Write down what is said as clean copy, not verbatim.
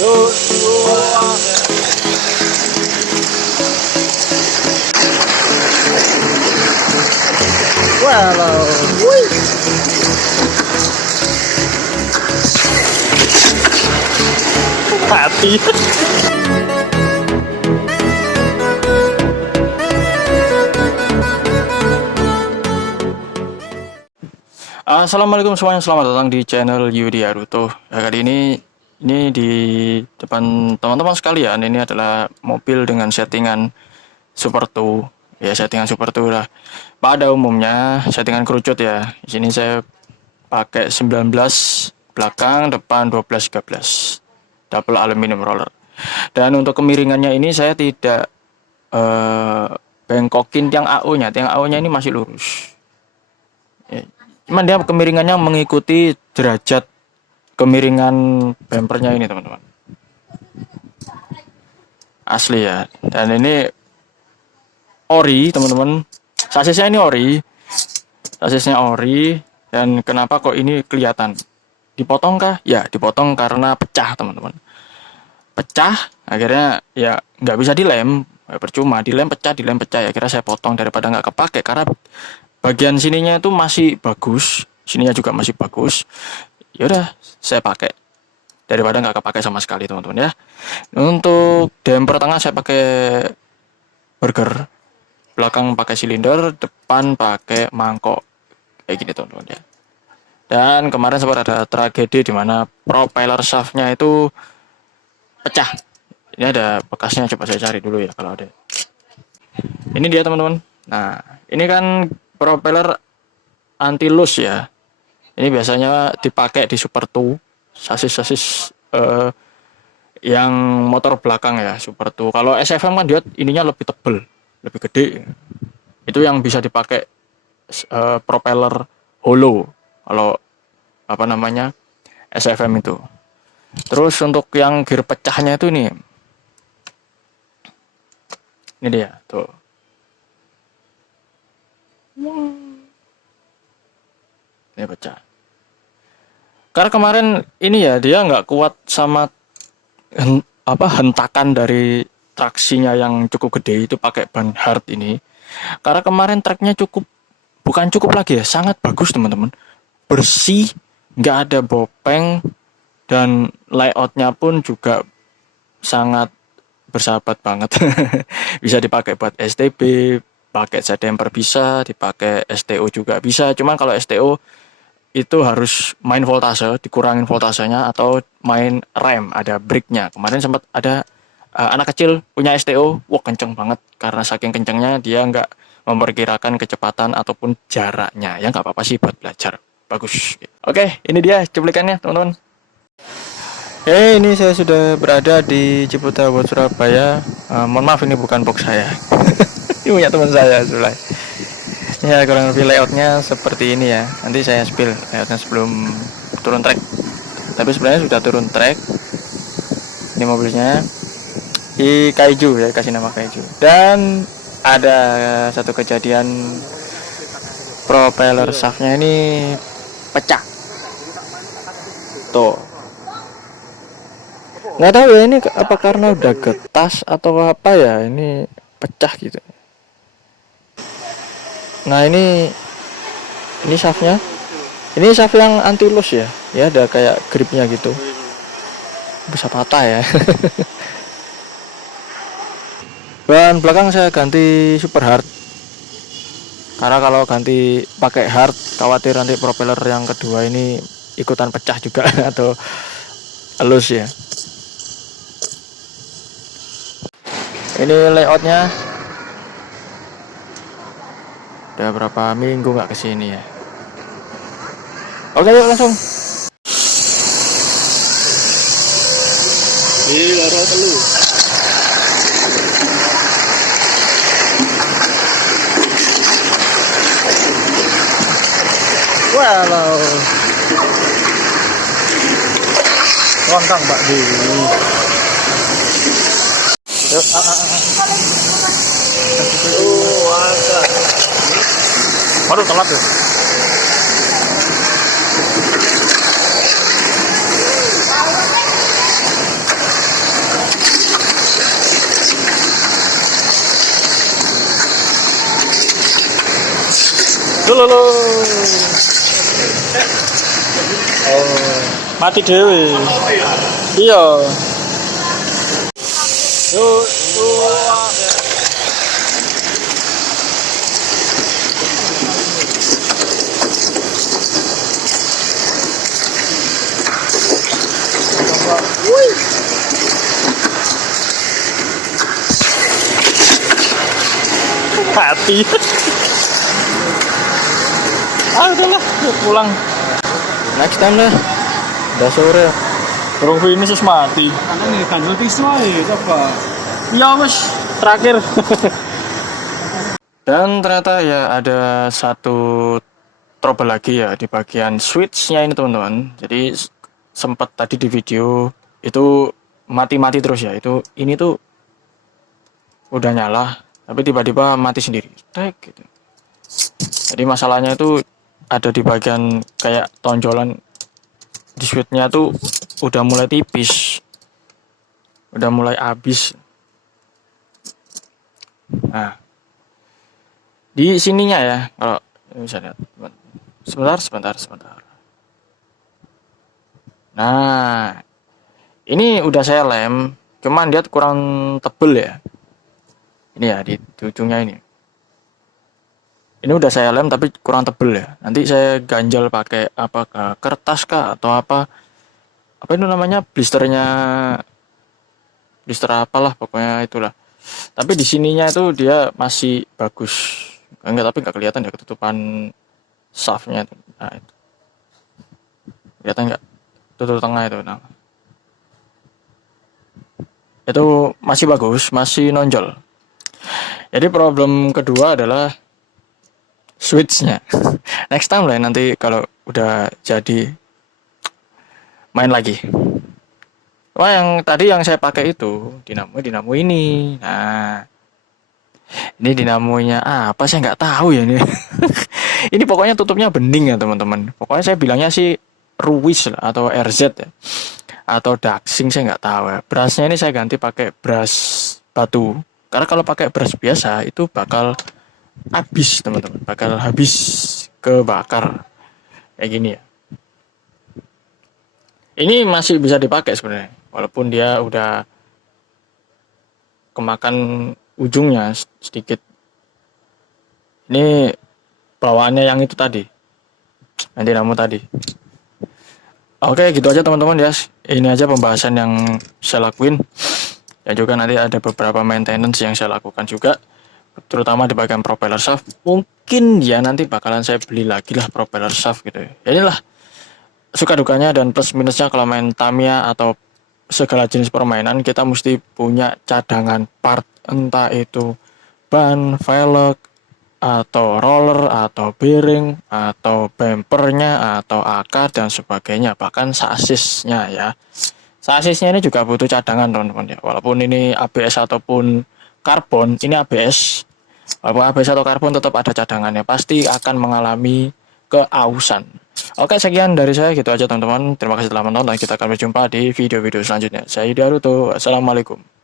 Walau. Hati. Assalamualaikum semuanya, selamat datang di channel Yudi Aruto. Ya, kali ini di depan teman-teman sekalian, ini adalah mobil dengan settingan Super 2. Ya, settingan Super 2 lah. Pada umumnya settingan kerucut ya. Di sini saya pakai 19 belakang, depan 12 13. Double aluminium roller. Dan untuk kemiringannya ini saya tidak bengkokin tiang AO-nya. Tiang AO-nya ini masih lurus. Ya. Cuman dia kemiringannya mengikuti derajat kemiringan bumpernya ini, teman-teman. Asli ya. Dan ini ori, teman-teman. Sasisnya ini ori. Sasisnya ori. Dan kenapa kok ini kelihatan? Dipotong kah? Ya, dipotong karena pecah, teman-teman. Pecah, akhirnya ya nggak bisa dilem. Percuma, dilem pecah. Ya, akhirnya saya potong daripada nggak kepake. Karena bagian sininya itu masih bagus, sininya juga masih bagus. Ya udah, saya pakai daripada nggak kepake sama sekali, teman-teman ya. Untuk damper tengah saya pakai burger, belakang pakai silinder, depan pakai mangkok kayak gini, teman-teman ya. Dan kemarin sempat ada tragedi di mana propeller shaftnya itu pecah. Ini ada bekasnya, coba saya cari dulu ya kalau ada. Ini dia, teman-teman. Nah, ini kan propeller anti loose ya. Ini biasanya dipakai di Super 2, sasis yang motor belakang ya, Super 2. Kalau SFM kan dia ininya lebih tebel, lebih gede. Itu yang bisa dipakai propeller hollow. Kalau apa namanya? SFM itu. Terus untuk yang gear pecahnya itu nih. Ini dia, tuh. Ini pecah. Karena kemarin ini ya dia nggak kuat sama hentakan dari traksinya yang cukup gede itu pakai ban hard ini. Karena kemarin treknya bukan cukup lagi ya, sangat bagus, teman-teman. Bersih, nggak ada bopeng, dan layoutnya pun juga sangat bersahabat banget. Bisa dipakai buat STB, pakai side damper bisa, dipakai STO juga bisa. Cuman kalau STO itu harus main voltase, dikurangin voltasenya atau main rem, ada brake-nya. Kemarin sempat ada anak kecil punya STO, wah kenceng banget. Karena saking kencengnya dia nggak memperkirakan kecepatan ataupun jaraknya. Ya nggak apa-apa sih buat belajar, bagus. Oke, ini dia cuplikannya, teman-teman. Ini saya sudah berada di Ciputa buat Surabaya. Mohon maaf, ini bukan box saya. Ini punya teman saya, Zulai. Ya, kurang lebih layoutnya seperti ini ya. Nanti saya spill layoutnya sebelum turun trek. Tapi sebenarnya sudah turun trek. Ini mobilnya di Kaiju ya, kasih nama Kaiju. Dan ada satu kejadian propeller shaftnya ini pecah. Tuh. Nggak tahu ya ini apa karena udah getas atau apa ya, ini pecah gitu. Nah, ini shaftnya. Ini shaft yang anti loose ya. Ya ada kayak gripnya gitu. Bisa patah ya. Ban belakang saya ganti super hard. Karena kalau ganti pakai hard khawatir nanti propeller yang kedua ini ikutan pecah juga atau loose ya. Ini layoutnya udah berapa minggu nggak kesini ya. Oke, yuk langsung. Ini loro telu. Walau. Lontang Mbak Di. Yuk, mantap. Waduh, telat ya. Lho. Oh, mati dhewe. Iya. Yo, hati. Udahlah, yuk pulang. Next time lah. Udah sore. Burung ini sus mati. Karena nih kandung tisu aja, coba. Ya wes, terakhir. Dan ternyata ya ada satu trouble lagi ya di bagian switch-nya ini teman-teman. Jadi sempat tadi di video itu mati-mati terus ya. Ini tuh udah nyala tapi tiba-tiba mati sendiri. Tek gitu. Jadi masalahnya itu ada di bagian kayak tonjolan di switch-nya tuh udah mulai tipis. Udah mulai habis. Nah, di sininya ya, kalau bisa lihat. Sebentar. Nah, ini udah saya lem, cuman dia kurang tebel ya. Ini ya di ujungnya ini. Ini udah saya lem tapi kurang tebel ya. Nanti saya ganjal pakai apakah kertas kah atau apa? Apa itu namanya? Blister apalah pokoknya itulah. Tapi di sininya itu dia masih bagus. Tapi enggak kelihatan ya ketutupan shaftnya itu. Nah, itu. Kelihatan enggak? Tutup tengah itu. Nah. Itu masih bagus, masih nonjol. Jadi problem kedua adalah switch-nya. Next time lah nanti kalau udah jadi main lagi. Wah, yang tadi yang saya pakai itu dinamo ini. Nah, ini dinamonya apa saya nggak tahu ya ini. Ini pokoknya tutupnya bening ya teman-teman. Pokoknya saya bilangnya sih Ruwis lah, atau RZ ya. Atau Daxing saya nggak tahu ya. Brasnya ini saya ganti pakai bras batu. Karena kalau pakai bras biasa itu bakal habis teman-teman. Bakal habis kebakar. Kayak gini ya. Ini masih bisa dipakai sebenarnya. Walaupun dia udah kemakan ujungnya sedikit. Ini bawaannya yang itu tadi. Nanti namu tadi. Oke, gitu aja teman-teman ya. Ini aja pembahasan yang saya lakuin. Dan juga nanti ada beberapa maintenance yang saya lakukan juga. Terutama di bagian propeller shaft. Mungkin ya nanti bakalan saya beli lagi lah propeller shaft gitu ya. Inilah suka dukanya dan plus minusnya kalau main Tamiya atau segala jenis permainan. Kita mesti punya cadangan part. Entah itu ban, velg, atau roller, atau bearing, atau bumpernya, atau akar dan sebagainya, bahkan sasisnya ya. Sasisnya ini juga butuh cadangan teman-teman ya. Walaupun ini ABS ataupun karbon, ini ABS. Walaupun ABS atau karbon tetap ada cadangannya, pasti akan mengalami keausan. Oke, sekian dari saya gitu aja teman-teman. Terima kasih telah menonton dan kita akan berjumpa di video-video selanjutnya. Saya Yudi Aruto. Assalamualaikum.